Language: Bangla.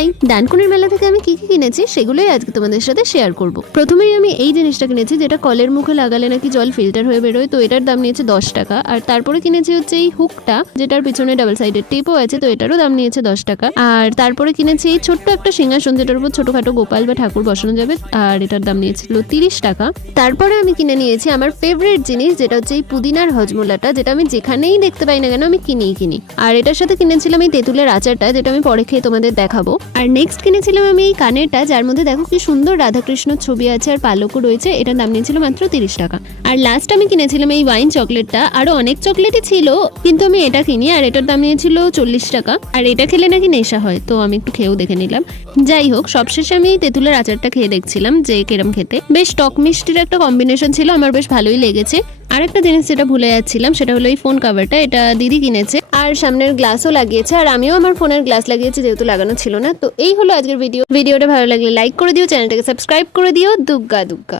তাই ডানকুনির মেলা থেকে আমি কি কি কিনেছি সেগুলোই আজকে তোমাদের সাথে শেয়ার করব। প্রথমেই আমি এই জিনিসটা কিনেছি, যেটা কলের মুখে লাগালে নাকি জল ফিল্টার হয়ে বেরোয়, তো এটার দাম নিয়েছে 10 টাকা। আর তারপরে কিনেছি হচ্ছে এই হুকটা, যেটার পিছনে ডাবল সাইডের টেপও আছে, তো এটারও দাম নিয়েছে 10 টাকা। আর তারপরে কিনেছি এই ছোট্ট একটা সিংহাসন, যেটার উপর ছোটখাটো গোপাল বা ঠাকুর বসানো যাবে, আর এটার দাম নিয়েছিল 30 টাকা। তারপরে আমি কিনে নিয়েছি আমার ফেভারিট জিনিস, যেটা হচ্ছে এই পুদিনার হজমোলাটা, যেটা আমি যেখানেই দেখতে পাই না কেন আমি কিনি। আর এটার সাথে কিনেছিলাম এই তেঁতুলের আচারটা, যেটা আমি পরে খেয়ে তোমাদের দেখাবো। আর নেক্সট কিনেছিলাম আমি এই কানেরটা, যার মধ্যে দেখো কি সুন্দর রাধাকৃষ্ণ ছবি আছে আর পালকও রয়েছে, এটার দাম নিয়েছিল মাত্র 30 টাকা। আর লাস্ট আমি কিনেছিলাম এই ওয়াইন চকলেটটা, আরো অনেক চকলেটই ছিল কিন্তু আমি এটা কিনি, আর এটার দাম নিয়েছিল 40 টাকা। আর এটা খেলে নাকি নেশা হয়, তো আমি একটু খেয়েও দেখে নিলাম। যাই হোক, সবশেষে আমি তেঁতুলের আচারটা খেয়ে দেখছিলাম যে কেরম খেতে। বেশ টক মিষ্টির একটা কম্বিনেশন ছিল, আমার বেশ ভালোই লেগেছে। আর একটা জিনিস যেটা ভুলে যাচ্ছিলাম, সেটা হলো এই ফোন কভারটা, এটা দিদি কিনেছে আর সামনের গ্লাসও লাগিয়েছে, আর আমিও আমার ফোনের গ্লাস লাগিয়েছি যেহেতু লাগানো ছিল না। তো এই হলো আজকের ভিডিওটা ভালো লাগলে লাইক করে দিও, চ্যানেলটাকে সাবস্ক্রাইব করে দিও। দুগ্গা দুগ্গা।